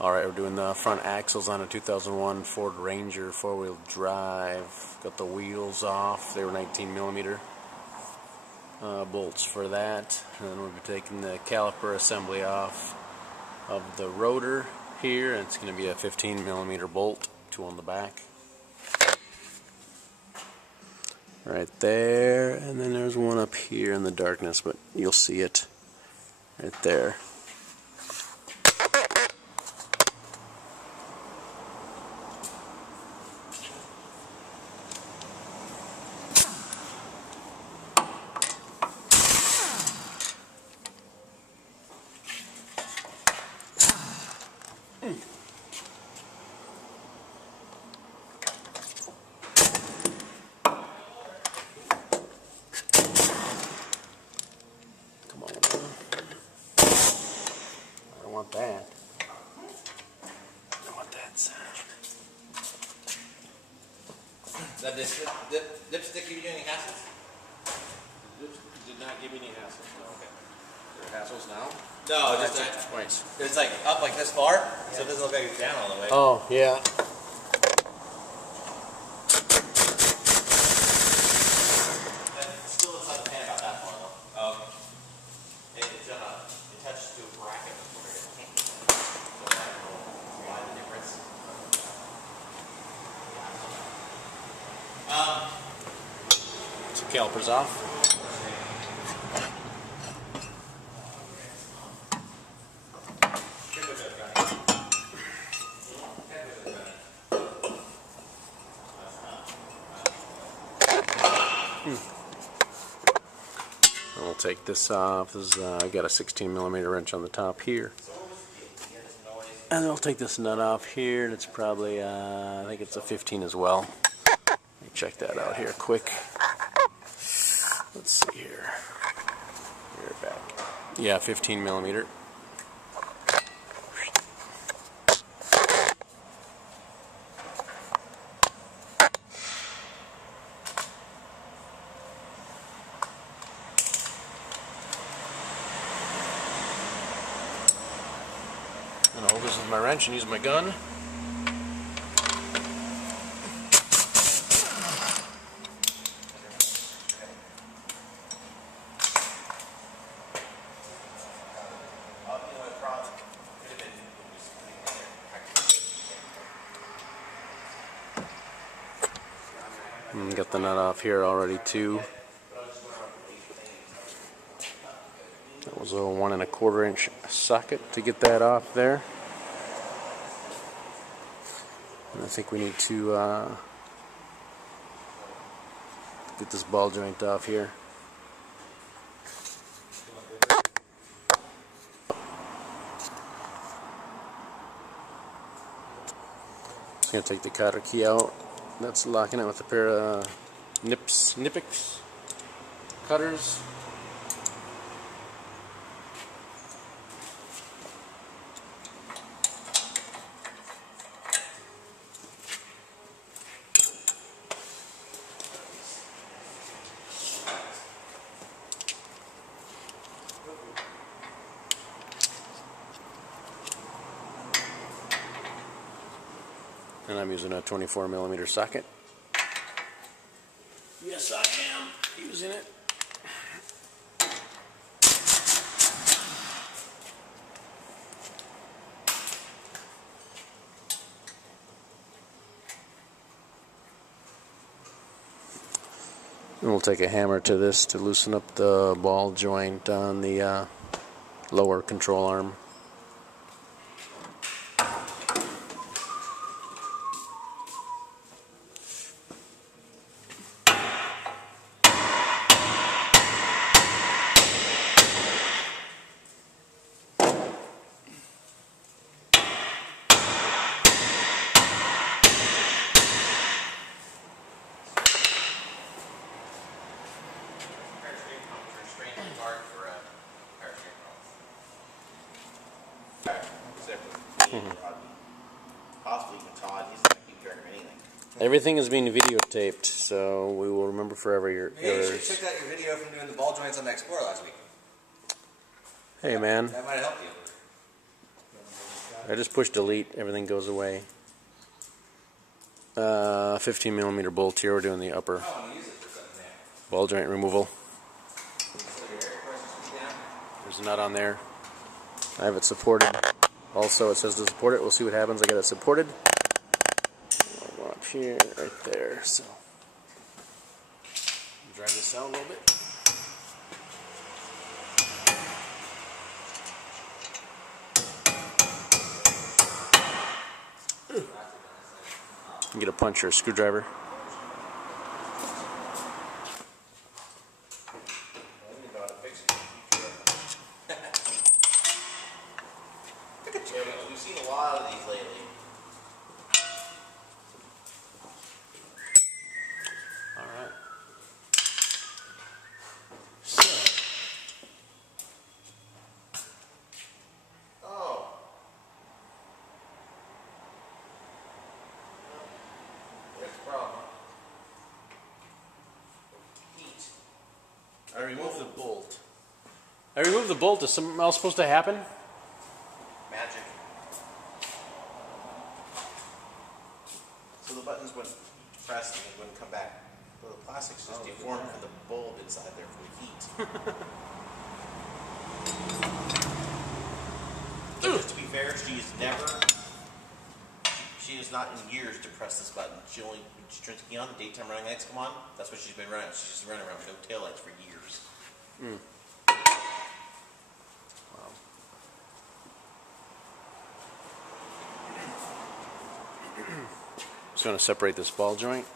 Alright, we're doing the front axles on a 2001 Ford Ranger 4-wheel drive. Got the wheels off. They were 19mm bolts for that. And then we'll be taking the caliper assembly off of the rotor here. And it's going to be a 15mm bolt, 2 on the back. Right there. And then there's one up here in the darkness, but you'll see it right there. Come on, man. I don't want that. I don't want that sound. Did this dipstick give you any hassles? The dipstick did not give me any hassles. No. Okay. There are hassles now? No, just twice. It's like up like this far, so it doesn't look like it's down all the way. Oh, yeah. It still looks like the pan about that far though. Oh. It's attached to a bracket before it hits. So I don't know why the difference. So caliper's off. And we'll take this off. This is, I got a 16mm wrench on the top here. And I'll take this nut off here, and it's probably, I think it's a 15 as well. Let me check that out here quick. Let's see here. Here back. Yeah, 15mm. I'm gonna hold this with my wrench and use my gun. And got the nut off here already too. That was a 1 1/4 inch socket to get that off there. And I think we need to get this ball joint off here. Just gonna take the cotter key out. That's locking it with a pair of Nippix cutters. And I'm using a 24mm socket. Yes, I am using it. And we'll take a hammer to this to loosen up the ball joint on the lower control arm. Possibly even Todd, he's not keep track of anything. Everything is being videotaped, so we will remember forever your Hey, you errors. should check out your video from doing the ball joints on the Explorer last week. Hey, man. That might help you. I just push delete, everything goes away. 15 millimeter bolt here. We're doing the upper ball joint removal. There's a nut on there. I have it supported. Also, it says to support it. We'll see what happens. I got it supported. One up here, right there. So, drag this out a little bit. Get a punch or a screwdriver. We've seen a lot of these lately. Alright. So. Oh. There's the problem. Heat. I removed the bolt. I removed the bolt. Is something else supposed to happen? Magic. So the buttons wouldn't press and it wouldn't come back. Well, the plastic's just deformed from the bulb inside there from the heat. So just to be fair, she has not in years to press this button. She only, when she turns the key on, the daytime running lights come on. That's what she's been running. She's running around with no taillights for years. Mm. Wow. Just going to separate this ball joint.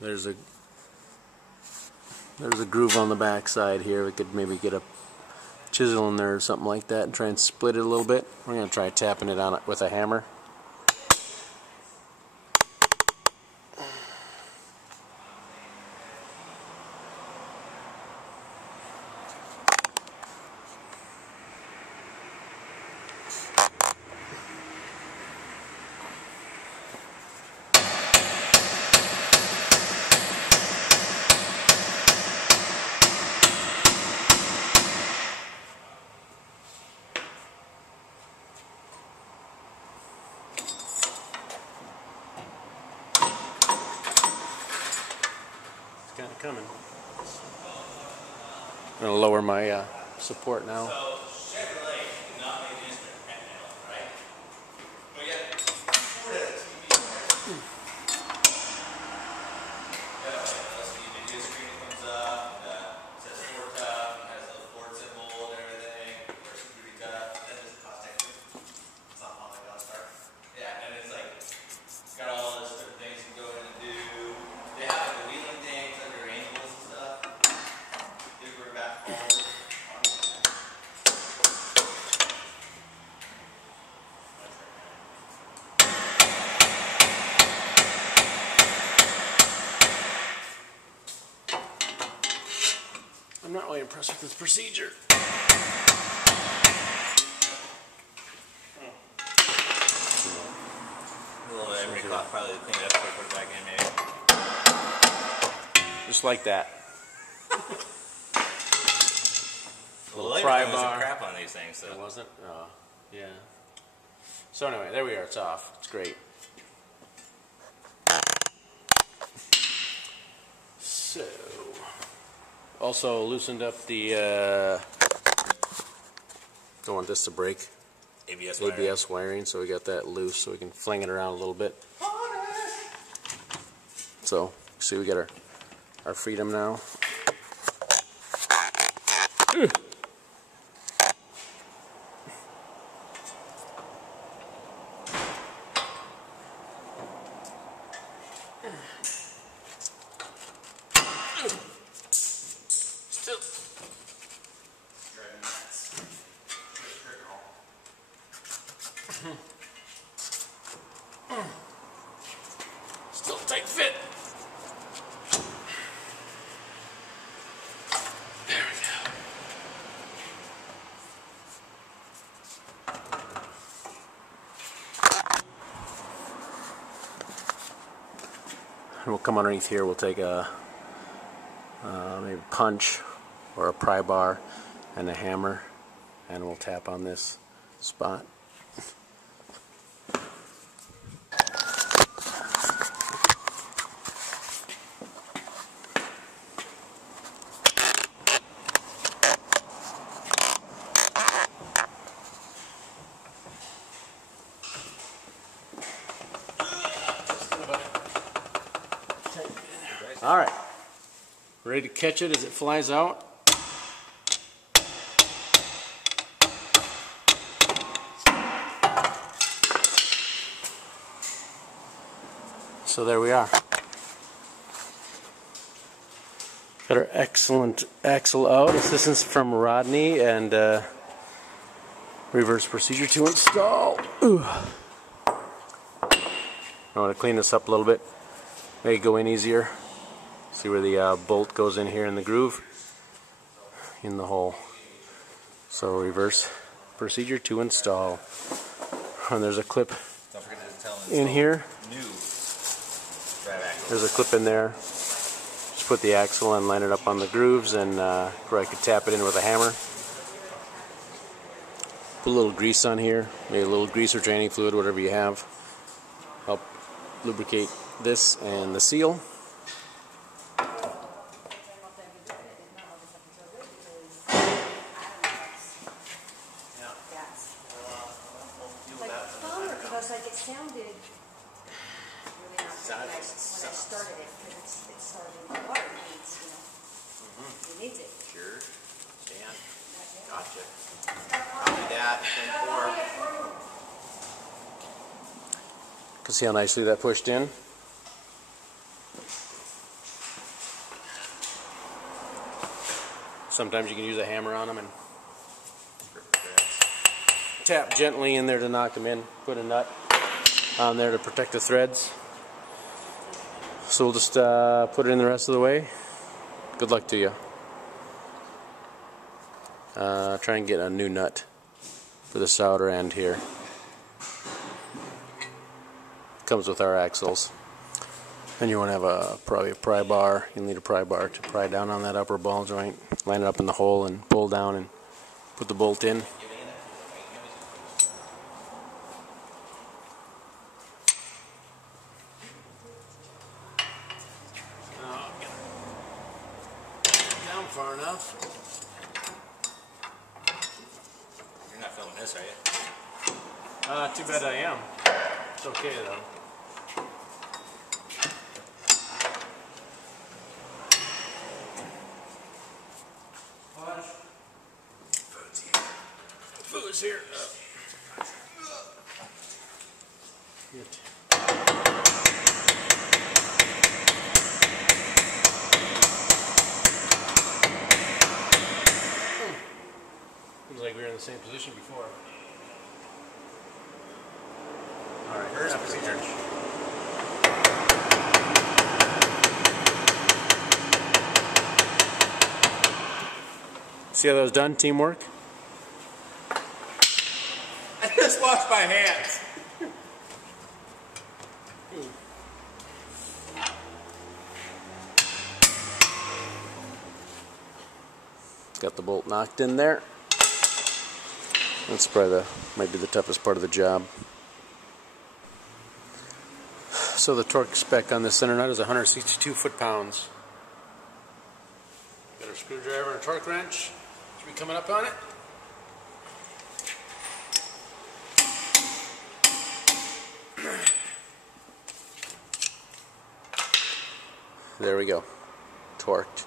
There's a groove on the back side here. We could maybe get a chisel in there or something like that and try and split it a little bit. We're going to try tapping it on it with a hammer. Kind of coming. I'm going to lower my support now. So Chevrolet did not make an instrument right now, right? But yet, Ford had a TV right? Yeah, the video screen comes up, it says Ford Tough, and has the Ford symbol and everything, or security tough, that doesn't cost extra. It's not on like start. Yeah, and it's like, it's got all those different things you can go in and do. They have like the wheeling things under angles and stuff. They were back forward. I'm not really impressed with this procedure. A little bit every clock, probably the thing that's put it back in, maybe. Just like that. Well, Little pry was bar. a crap on these things, so. It wasn't? Oh, yeah. So anyway, there we are. It's off. It's great. So, also loosened up the, don't want this to break. ABS wiring, so we got that loose so we can fling it around a little bit. So, see, we got our freedom now. Still. Still tight fit. There we go. And we'll come underneath here. We'll take a maybe punch or a pry bar and a hammer, and we'll tap on this spot. Alright, ready to catch it as it flies out. So there we are. Got our excellent axle out. This is from Rodney, and reverse procedure to install. Ooh. I want to clean this up a little bit, make it go in easier. See where the bolt goes in here in the groove, in the hole. So reverse procedure to install. And there's a clip in here. There's a clip in there. Just put the axle and line it up on the grooves, and where I could tap it in with a hammer. Put a little grease on here, maybe a little grease or training fluid, whatever you have. Help lubricate this and the seal. Like it sounded really not good when I started it, because it's starting the water needs, you know. It needs it. Sure. Dan. Gotcha. Copy that. 10-4. You can see how nicely that pushed in. Sometimes you can use a hammer on them and tap gently in there to knock them in. Put a nut on there to protect the threads. So we'll just put it in the rest of the way. Good luck to you. Try and get a new nut for this outer end here. Comes with our axles. And you want to have probably a pry bar. You'll need a pry bar to pry down on that upper ball joint. Line it up in the hole and pull down and put the bolt in. Down far enough. You're not filming this, are you? Too bad I am. It's okay though. Food's here. Seems like we were in the same position before. Alright, First procedure. See how that was done? Teamwork? I just washed my hands. Got the bolt knocked in there. That's probably might be the toughest part of the job. So the torque spec on this center nut is 162 foot-pounds. Got our screwdriver and a torque wrench. Should be coming up on it. There we go. Torqued.